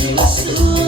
Let's do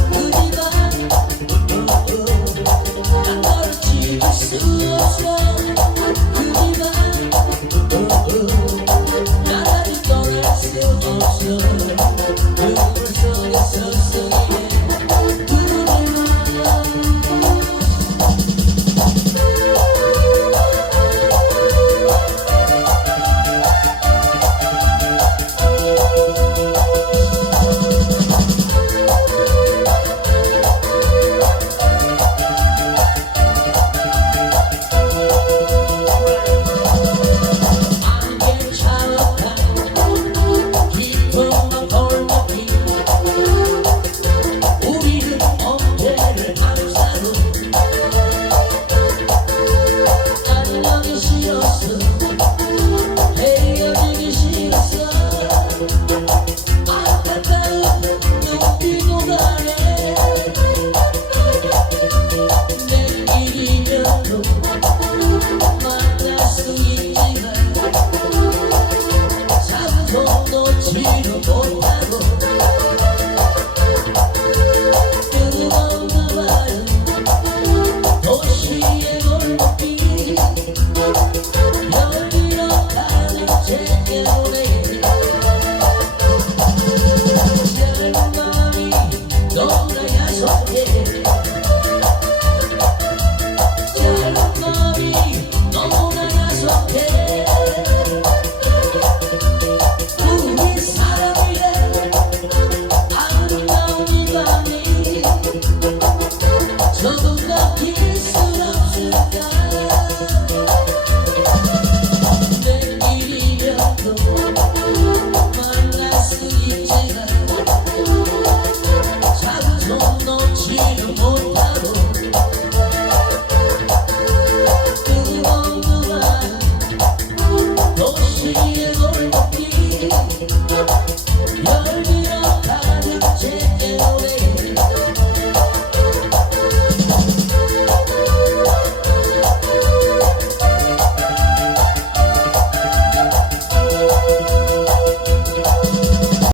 Yıldızlar, yıldızlar, yıldızlar Welcome